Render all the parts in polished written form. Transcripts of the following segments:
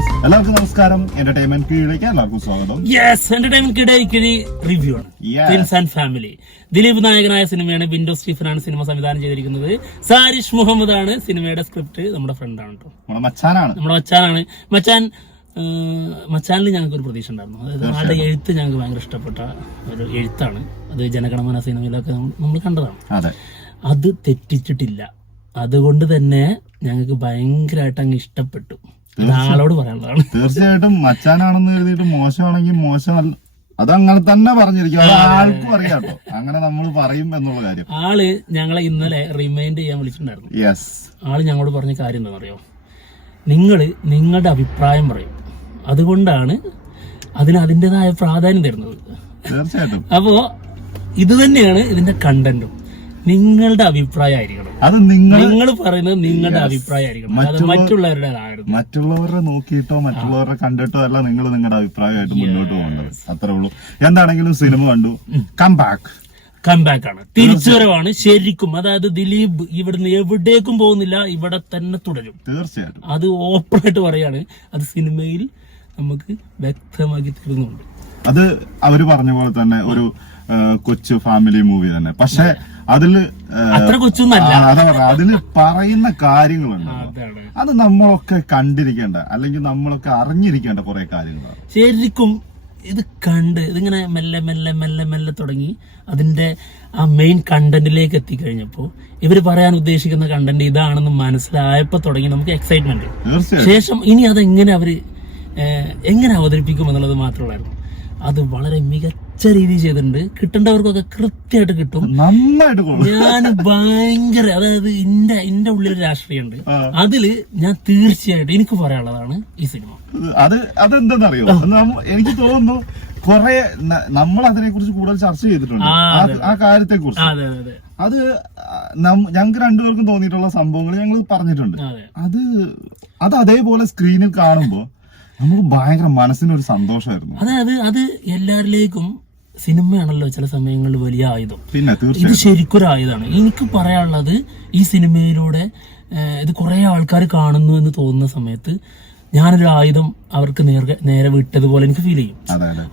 Friends, എല്ലാവർക്കും നമസ്കാരം. Entertainment കീഴിലേക്ക് എല്ലാവർക്കും സ്വാഗതം. എന്റർടൈൻമെന്റ് കീഴിൽ റിവ്യൂ ആണ്. Prince and family. ദിലീപ് നായകനായ സിനിമയാണ്. വിൻഡോ സ്റ്റീഫനാണ് സിനിമ സംവിധാനം ചെയ്തിരിക്കുന്നത്. സാരിഷ് മുഹമ്മദ് ആണ് സിനിമയുടെ സ്ക്രിപ്റ്റ്. നമ്മുടെ ഫ്രണ്ടാണ് കേട്ടോ, നമ്മുടെ മച്ചാനാണ്. മച്ചാനിൽ ഞങ്ങൾക്ക് ഒരു പ്രതീക്ഷ ഉണ്ടായിരുന്നു. അതായത് ആളുടെ എഴുത്ത് ഞങ്ങൾക്ക് ഭയങ്കര ഇഷ്ടപ്പെട്ട ഒരു എഴുത്താണ്. അത് ജനഗണമന സിനിമയിലൊക്കെ നമ്മൾ കണ്ടതാണ്. അത് തെറ്റിച്ചിട്ടില്ല. അതുകൊണ്ട് തന്നെ ഞങ്ങൾക്ക് ഭയങ്കരമായിട്ട് അങ്ങ് ഇഷ്ടപ്പെട്ടു. ആളോട് പറയാനുള്ളതാണ്. തീർച്ചയായിട്ടും മച്ചാനാണെന്ന് എഴുതിയിട്ട് മോശമാണെങ്കിൽ മോശമല്ല, അതങ്ങനെ തന്നെ പറഞ്ഞിരിക്കും. ആൾക്കും അറിയാട്ടോ, അങ്ങനെ നമ്മൾ പറയും എന്നുള്ള കാര്യം. ആള് ഞങ്ങളെ ഇന്നലെ റിമൈൻഡ് ചെയ്യാൻ വിളിച്ചിട്ടുണ്ടായിരുന്നു. ആള് ഞങ്ങളോട് പറഞ്ഞ കാര്യം എന്താ അറിയോ, നിങ്ങളുടെ അഭിപ്രായം പറയും, അതുകൊണ്ടാണ് അതിൻ്റെതായ പ്രാധാന്യം തരുന്നത്. തീർച്ചയായിട്ടും. അപ്പോ ഇത് തന്നെയാണ് ഇതിന്റെ കണ്ടന്റും. നിങ്ങളുടെ അഭിപ്രായം ആയിരിക്കണം. അത് നിങ്ങൾ പറയുന്നത് നിങ്ങളുടെ അഭിപ്രായം ആയിരിക്കണം, അത് മറ്റുള്ളവരുടേതായിരുന്നു. മറ്റുള്ളവരെ നോക്കിയിട്ടോ മറ്റുള്ളവരെ കണ്ടിട്ടോ അല്ല നിങ്ങൾ നിങ്ങളുടെ അഭിപ്രായമായിട്ട് മുന്നോട്ട് പോകേണ്ടത്. അത്രേ ഉള്ളൂ. എന്താണെങ്കിലും സിനിമ കണ്ടു, കംബാക്ക് ആണ്, തിരിച്ചുവരവാണ് ശരിക്കും. അതായത് ദിലീപ് ഇവിടുന്ന് എവിടേക്കും പോകുന്നില്ല, ഇവിടെ തന്നെ തുടരും. തീർച്ചയായിട്ടും. അത് ഓപ്പണായിട്ട് പറയാണ്. അത് സിനിമയിൽ നമുക്ക് വ്യക്തമാക്കി തരുന്നുണ്ട്. അത് അവര് പറഞ്ഞ പോലെ തന്നെ ഒരു കൊച്ചു ഫാമിലി മൂവി തന്നെ. പക്ഷെ അതില് അത്ര കൊച്ചൊന്നല്ല. അതാ പറയാ, അതില് പറയുന്ന കാര്യങ്ങളുണ്ട്, അത് നമ്മളൊക്കെ കണ്ടിരിക്കേണ്ട അല്ലെങ്കിൽ നമ്മളൊക്കെ അറിഞ്ഞിരിക്കേണ്ട കുറെ കാര്യങ്ങളാണ്. ശരിക്കും ഇത് ഇതിങ്ങനെ മെല്ലെ മെല്ലെ മെല്ലെ മെല്ലെ തുടങ്ങി അതിന്റെ ആ മെയിൻ കണ്ടന്റിലേക്ക് എത്തിക്കഴിഞ്ഞപ്പോ ഇവര് പറയാൻ ഉദ്ദേശിക്കുന്ന കണ്ടന്റ് ഇതാണെന്ന് മനസ്സിലായപ്പോ തുടങ്ങി നമുക്ക് എക്സൈറ്റ്മെന്റ്. ശേഷം ഇനി അതെങ്ങനെ അവര് എങ്ങനെ അവതരിപ്പിക്കും എന്നുള്ളത് മാത്രമായിരുന്നു. അത് വളരെ മികച്ച രീതിയിൽ ചെയ്തിട്ടുണ്ട്. കിട്ടേണ്ടവർക്കൊക്കെ കൃത്യമായിട്ട് കിട്ടും. ഞാൻ ഭയങ്കര, അതായത് എന്റെ ഉള്ളിലൊരു രാഷ്ട്രീയമുണ്ട്. അതില് ഞാൻ തീർച്ചയായിട്ടും എനിക്ക് പറയാനുള്ളതാണ് ഈ സിനിമ. അതെന്താണെന്നറിയോ, എനിക്ക് തോന്നുന്നു കുറെ നമ്മൾ അതിനെ കുറിച്ച് കൂടുതൽ ചർച്ച ചെയ്തിട്ടുണ്ട്, ആ കാര്യത്തെ കുറിച്ച്. അത് ഞങ്ങൾക്ക് രണ്ടുപേർക്കും തോന്നിയിട്ടുള്ള സംഭവങ്ങൾ ഞങ്ങൾ പറഞ്ഞിട്ടുണ്ട്. അത് അതേപോലെ സ്ക്രീനിൽ കാണുമ്പോ നമുക്ക് ഭയങ്കര മനസ്സിനൊരു സന്തോഷമായിരുന്നു. അതായത് അത് എല്ലാവരിലേക്കും സിനിമയാണല്ലോ ചില സമയങ്ങളിൽ വലിയ ആയുധം. പിന്നെ ഇത് ശരിക്കൊരു ആയുധമാണ്. എനിക്ക് പറയാനുള്ളത്, ഈ സിനിമയിലൂടെ ഇത് കുറെ ആൾക്കാർ കാണുന്നു എന്ന് തോന്നുന്ന സമയത്ത് ഞാനൊരു ആയുധം അവർക്ക് നേരെ വിട്ടതുപോലെ എനിക്ക് ഫീൽ ചെയ്യും.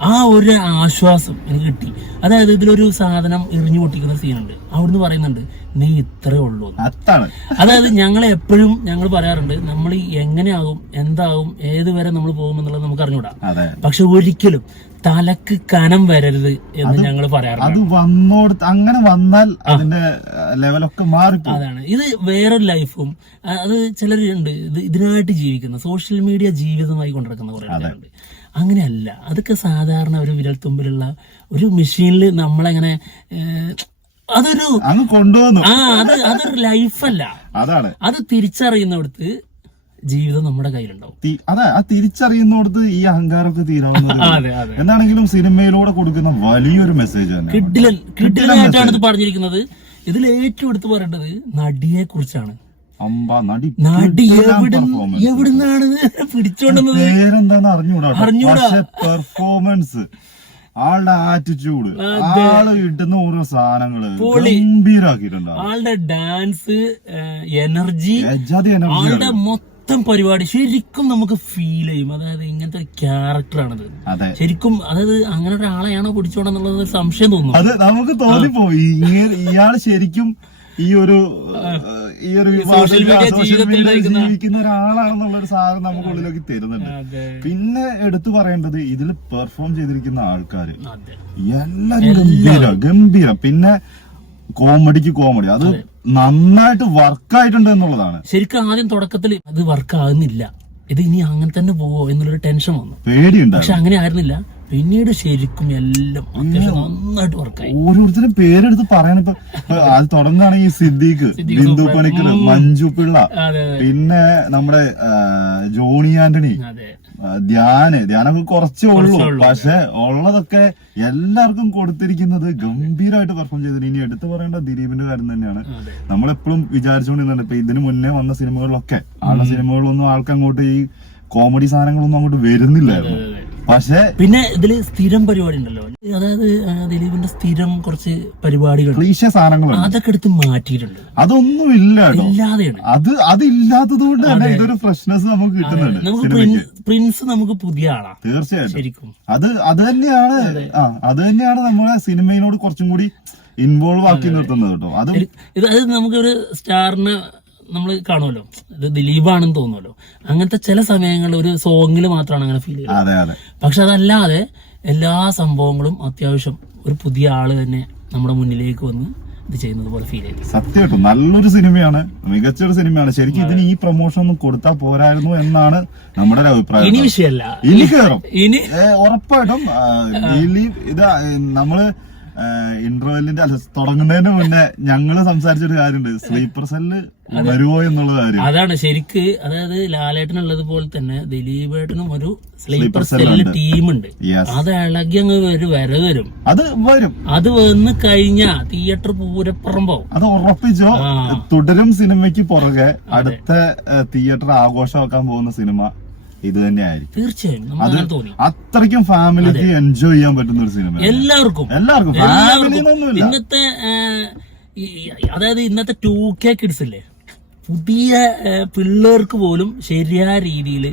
ആ ഒരു ആശ്വാസം എനിക്ക് കിട്ടി. അതായത് ഇതിലൊരു സാധനം എറിഞ്ഞു പൊട്ടിക്കുന്ന സീനുണ്ട്. അവിടുന്ന് പറയുന്നുണ്ട്, നീ ഇത്രേ ഉള്ളൂ. അതായത് ഞങ്ങൾ പറയാറുണ്ട്, നമ്മൾ എങ്ങനെയാകും, എന്താകും, ഏതുവരെ നമ്മൾ പോകുമെന്നുള്ളത് നമുക്ക് അറിഞ്ഞൂടാ. പക്ഷെ ഒരിക്കലും തലക്ക് കനം വരരുത് എന്ന് ഞങ്ങൾ പറയാറുണ്ട്. അങ്ങനെ വന്നാൽ അതിന്റെ ലെവലൊക്കെ മാറി. അതാണ് ഇത് വേറൊരു ലൈഫും. അത് ചിലരുണ്ട് ഇതിനായിട്ട് ജീവിക്കുന്ന, സോഷ്യൽ മീഡിയ ജീവിതമായി കൊണ്ടിരിക്കുന്ന കുറെ ആളുകളുണ്ട്. അങ്ങനെയല്ല, അതൊക്കെ സാധാരണ ഒരു വിരൽത്തുമ്പിലുള്ള ഒരു മെഷീനിൽ നമ്മളെങ്ങനെ അതൊരു കൊണ്ടുവന്നു. അതൊരു ലൈഫല്ല. അത് തിരിച്ചറിയുന്നിടത്ത് ജീവിതം നമ്മുടെ കയ്യിലുണ്ടാവും. ആ തിരിച്ചറിയുന്നിടത്ത് ഈ അഹങ്കാരമൊക്കെ തീരാവുന്നത്. എന്താണെങ്കിലും സിനിമയിലൂടെ കൊടുക്കുന്ന വലിയൊരു മെസ്സേജ് തന്നെ. കിഡിലായിട്ടാണ് ഇത് പറഞ്ഞിരിക്കുന്നത്. ഇതിൽ ഏറ്റവും എടുത്ത് പറയേണ്ടത് നടിയെ കുറിച്ചാണ്. നടി എവിടുന്നാണ് പിടിച്ചോണ്ടുന്നത് പേരെന്താന്ന് അറിഞ്ഞൂടാ. പെർഫോമൻസ്, ആളുടെ ആറ്റിറ്റ്യൂഡ്, ആള് ഇടുന്ന ഓരോ സാധനങ്ങള് ഗംഭീരാക്കിയിട്ടുണ്ട്. ആളുടെ ഡാൻസ്, എനർജി, ആളുടെ മൊത്തം പരിപാടി ശരിക്കും നമുക്ക് ഫീൽ ചെയ്യും. അതായത് ഇങ്ങനത്തെ ഒരു ക്യാരക്ടറാണിത് ശരിക്കും. അതായത് അങ്ങനെ ഒരാളെയാണോ പിടിച്ചോണ്ടെന്നുള്ളത് സംശയം തോന്നുന്നു. അത് നമുക്ക് തോന്നിപ്പോയി. ഇയാള് ശരിക്കും ഈ ഒരു സോഷ്യൽ മീഡിയ ജീവിക്കുന്ന ഒരാളാണെന്നുള്ളൊരു സാധനം നമുക്ക് ഉള്ളിലേക്ക് തരുന്നുണ്ട്. പിന്നെ എടുത്തു പറയേണ്ടത്, ഇതിൽ പെർഫോം ചെയ്തിരിക്കുന്ന ആൾക്കാര് എല്ലാരും ഗംഭീരം. പിന്നെ കോമഡിക്ക് കോമഡി, അത് നന്നായിട്ട് വർക്കായിട്ടുണ്ട് എന്നുള്ളതാണ്. ശരിക്കും ആദ്യം തുടക്കത്തിൽ അത് വർക്ക് ആകുന്നില്ല, ഇത് ഇനി അങ്ങനെ തന്നെ പോവോ എന്നുള്ളൊരു ടെൻഷൻ വന്നു, പേടിയുണ്ട്. പക്ഷെ അങ്ങനെ ആയിരുന്നില്ല. പിന്നീട് ശരിക്കും എല്ലാം നന്നായിട്ട് വർക്കായി. ഓരോരുത്തരും പേരെടുത്ത് പറയാൻ ഇപ്പൊ അത് തുടങ്ങുകയാണെങ്കിൽ സിദ്ദീഖ്, ബിന്ദു പണിക്കർ, മഞ്ജു പിള്ള, പിന്നെ നമ്മുടെ ജോണി ആന്റണി, ധ്യാനൊക്കെ കുറച്ചേ ഉള്ളൂ. പക്ഷെ ഉള്ളതൊക്കെ എല്ലാവർക്കും കൊടുത്തിരിക്കുന്നത് ഗംഭീരമായിട്ട് പെർഫോം ചെയ്തിട്ട്. ഇനി എടുത്തു പറയേണ്ട ദിലീപിന്റെ കാര്യം തന്നെയാണ്. നമ്മളെപ്പോഴും വിചാരിച്ചുകൊണ്ടിരുന്നുണ്ട്, ഇപ്പൊ ഇതിനു മുന്നേ വന്ന സിനിമകളിലൊക്കെ ആളുടെ സിനിമകളിലൊന്നും ആൾക്കങ്ങോട്ട് ഈ കോമഡി സാധനങ്ങളൊന്നും അങ്ങോട്ട് വരുന്നില്ലായിരുന്നു. പക്ഷെ പിന്നെ ഇതില് സ്ഥിരം പരിപാടി ഉണ്ടല്ലോ, അതായത് ദിലീപിന്റെ സ്ഥിരം കുറച്ച് പരിപാടികൾ സാധനങ്ങളുണ്ട്, അതൊക്കെ എടുത്ത് മാറ്റിയിട്ടുണ്ട്. അതൊന്നും ഇല്ല, ഇല്ലാതെയാണ്. അതില്ലാത്തത് കൊണ്ട് തന്നെ ഇതൊരു ഫ്രഷ്നെസ് നമുക്ക് കിട്ടുന്നുണ്ട്. നമുക്ക് പ്രിൻസ് നമുക്ക് പുതിയ ആളാണ് തീർച്ചയായിട്ടും. ശരിക്കും അത് തന്നെയാണ് നമ്മളെ സിനിമയിലോട് കുറച്ചും കൂടി ഇൻവോൾവ് ആക്കി നിർത്തുന്നത് കേട്ടോ. അത് നമുക്കൊരു സ്റ്റാറിന് നമ്മൾ കാണുമല്ലോ, ഇത് ദിലീപാണെന്ന് തോന്നുമല്ലോ, അങ്ങനത്തെ ചില സമയങ്ങളിൽ ഒരു സോങ്ങിൽ മാത്രമാണ് അങ്ങനെ ഫീൽ ചെയ്യുന്നത്. പക്ഷെ അതല്ലാതെ എല്ലാ സംഭവങ്ങളും അത്യാവശ്യം ഒരു പുതിയ ആള് തന്നെ നമ്മുടെ മുന്നിലേക്ക് വന്ന് ഇത് ചെയ്യുന്നത് പോലെ ഫീൽ ചെയ്തു. സത്യമായിട്ടും നല്ലൊരു സിനിമയാണ്, മികച്ചൊരു സിനിമയാണ്. ശരിക്കും ഇതിന് ഈ പ്രൊമോഷൻ ഒന്നും കൊടുത്താൽ പോരായിരുന്നു എന്നാണ് നമ്മുടെ ഒരു അഭിപ്രായം. ഇനി വിഷയമല്ല, ഇനി കയറും, ഇനി ഉറപ്പായിട്ടും ദിലീപ്. ഇത് നമ്മള് ഇന്റർവെല്ലിന്റെ തുടങ്ങുന്നതിന് മുന്നേ ഞങ്ങള് സംസാരിച്ചൊരു കാര്യമുണ്ട്, സ്ലീപ്പർ സെല്ല് വരുമോ എന്നുള്ള കാര്യം. അതാണ് ശരിക്ക്, അതായത് ലാലേട്ടനുള്ളത് പോലെ തന്നെ ദിലീപേട്ടനും ഒരു സ്ലീപ്പർ സെല്ല് ടീമുണ്ട്. അത് ഇളകി അങ്ങ് വരും, അത് വന്ന് കഴിഞ്ഞാ തിയേറ്റർ പൂരപ്പുറമ്പോ. അത് ഉറപ്പിച്ചോ. തുടരും സിനിമയ്ക്ക് പുറകെ അടുത്ത തിയേറ്റർ ആഘോഷമാക്കാൻ പോകുന്ന സിനിമ ഇത് തന്നെയായിരിക്കും. തീർച്ചയായും അത്രയ്ക്കും ഫാമിലിക്ക് എൻജോയ് ചെയ്യാൻ പറ്റുന്ന ഒരു സിനിമ, എല്ലാവർക്കും ഇന്നത്തെ അതായത് ഇന്നത്തെ 2K കിഡ്സ് ഇല്ലേ, പുതിയ പിള്ളേർക്ക് പോലും ശരിയായ രീതിയിൽ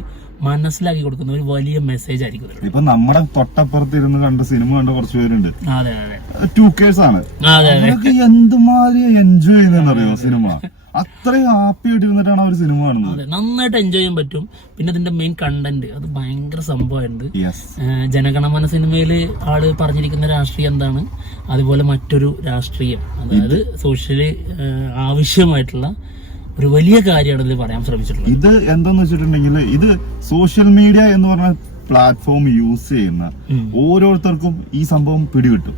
മനസ്സിലാക്കി കൊടുക്കുന്ന ഒരു വലിയ മെസ്സേജ് ആയിരിക്കും. ഇപ്പൊ നമ്മുടെ തൊട്ടപ്പുറത്ത് ഇരുന്ന് കണ്ട സിനിമ കണ്ട കുറച്ച് പേരുണ്ട്, 2Ks ആണ്. എന്തുമാതിരി എൻജോയ് ചെയ്യുന്നറിയോ സിനിമ, അത്രയും ഹാപ്പി ആയിട്ട് ഇരുന്നിട്ടാണ് അവർ സിനിമ കാണുന്നത്. നന്നായിട്ട് എൻജോയ് ചെയ്യാൻ പറ്റും. പിന്നെ അതിന്റെ മെയിൻ കണ്ടന്റ് അത് ഭയങ്കര സംഭവമുണ്ട്. ജനഗണമന സിനിമയില് ആള് പറഞ്ഞിരിക്കുന്ന രാഷ്ട്രീയം എന്താണ്, അതുപോലെ മറ്റൊരു രാഷ്ട്രീയം, അതായത് സോഷ്യലി ആവശ്യമായിട്ടുള്ള ഒരു വലിയ കാര്യമാണ് ഇതിൽ പറയാൻ ശ്രമിച്ചിട്ടുള്ളത്. ഇത് എന്താന്ന് വെച്ചിട്ടുണ്ടെങ്കിൽ ഇത് സോഷ്യൽ മീഡിയ എന്ന് പറഞ്ഞ പ്ലാറ്റ്ഫോം യൂസ് ചെയ്യുന്ന ഓരോരുത്തർക്കും ഈ സംഭവം പിടികിട്ടും.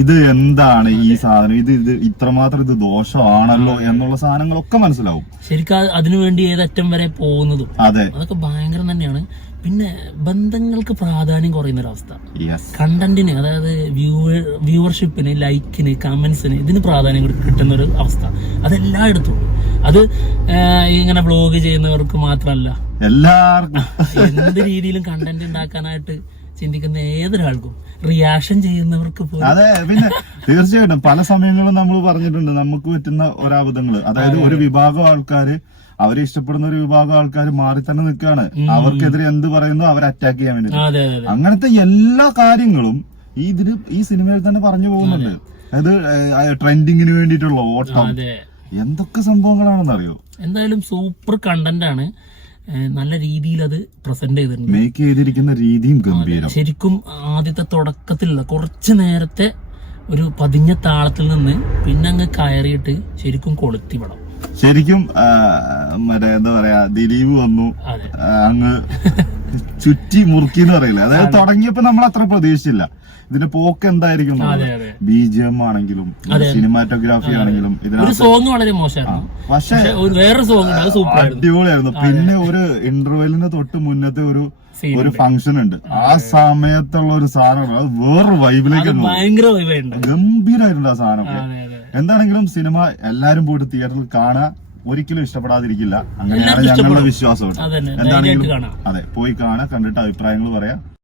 ഇത് എന്താണ് ഈ സാധനം, ഇത് ഇത്രമാത്രം ഇത് ദോഷമാണല്ലോ എന്നുള്ള സാധനങ്ങളൊക്കെ മനസ്സിലാവും. ശരിക്കും അതിനുവേണ്ടി ഏതറ്റം വരെ പോകുന്നതും അതൊക്കെ ഭയങ്കര തന്നെയാണ്. പിന്നെ ബന്ധങ്ങൾക്ക് പ്രാധാന്യം കുറയുന്ന ഒരവസ്ഥ, കണ്ടന്റിന്, അതായത് വ്യൂവർഷിപ്പിന്, ലൈക്കിന്, കമന്റ്സിന്, ഇതിന് പ്രാധാന്യം കിട്ടുന്ന ഒരു അവസ്ഥ അതെല്ലായിടത്തും. അത് ഇങ്ങനെ വ്ലോഗ് ചെയ്യുന്നവർക്ക് മാത്രമല്ല, എല്ലാവർക്കും എന്ത് രീതിയിലും കണ്ടന്റ് ഉണ്ടാക്കാനായിട്ട് ചിന്തിക്കുന്ന ഏതൊരാൾക്കും, റിയാക്ഷൻ ചെയ്യുന്നവർക്ക് പോലും. അതെ, പിന്നെ തീർച്ചയായിട്ടും പല സമയങ്ങളും നമ്മൾ പറഞ്ഞിട്ടുണ്ട് നമുക്ക് പറ്റുന്ന ഒരബദ്ധങ്ങള്, അതായത് ഒരു വിഭാഗം ആൾക്കാര്, അവരെ ഇഷ്ടപ്പെടുന്ന ഒരു വിഭാഗം ആൾക്കാർ മാറി തന്നെ നിൽക്കുകയാണ്, അവർക്കെതിരെ എന്ത് പറയുന്നു അവരെ അറ്റാക്ക് ചെയ്യാൻ വേണ്ടി. അങ്ങനത്തെ എല്ലാ കാര്യങ്ങളും ഈ സിനിമയിൽ തന്നെ പറഞ്ഞു പോകുന്നുണ്ട്. അതായത് ട്രെൻഡിങ്ങിന് വേണ്ടിയിട്ടുള്ള ഓട്ടം, എന്തൊക്കെ സംഭവങ്ങളാണെന്ന് അറിയോ. എന്തായാലും സൂപ്പർ കണ്ടന്റ് ആണ്, നല്ല രീതിയിൽ അത് പ്രസന്റ് ചെയ്തിട്ടുണ്ട്, മേക്ക് ചെയ്തിരിക്കുന്ന രീതിയും ഗംഭീരം. ശരിക്കും ആദ്യത്തെ തുടക്കത്തിലുള്ള കുറച്ച് നേരത്തെ ഒരു പതിഞ്ഞ താളത്തിൽ നിന്ന് പിന്നെ അങ്ങ് കയറിയിട്ട് ശരിക്കും കൊളുത്തി പടം. ശരിക്കും മറ്റേ എന്താ പറയാ, ദിലീപ് വന്നു അങ്ങ് ചുറ്റി മുറുക്കി എന്ന് പറയില്ല. അതായത് തുടങ്ങിയപ്പോ നമ്മൾ അത്ര പ്രതീക്ഷിച്ചില്ല ഇതിന്റെ പോക്ക് എന്തായിരിക്കും. BGM ആണെങ്കിലും സിനിമാറ്റോഗ്രാഫി ആണെങ്കിലും വളരെ മോശമായിരുന്നു, പക്ഷെ അടിപൊളിയായിരുന്നു. പിന്നെ ഒരു ഇന്റർവെല്ലിന് തൊട്ട് മുന്നത്തെ ഒരു ഫംഗ്ഷൻ ഉണ്ട്, ആ സമയത്തുള്ള ഒരു സാധനം അത് വേറൊരു വൈബിലേക്ക് ഗംഭീരമായിട്ടുണ്ട് ആ സാധനമൊക്കെ. എന്താണെങ്കിലും സിനിമ എല്ലാരും പോയിട്ട് തിയേറ്ററിൽ കാണാൻ ഒരിക്കലും ഇഷ്ടപ്പെടാതിരിക്കില്ല, അങ്ങനെയാണ് ഞങ്ങളുടെ വിശ്വാസം. എന്താണെങ്കിലും അതെ, പോയി കാണാൻ, കണ്ടിട്ട് അഭിപ്രായങ്ങൾ പറയാം.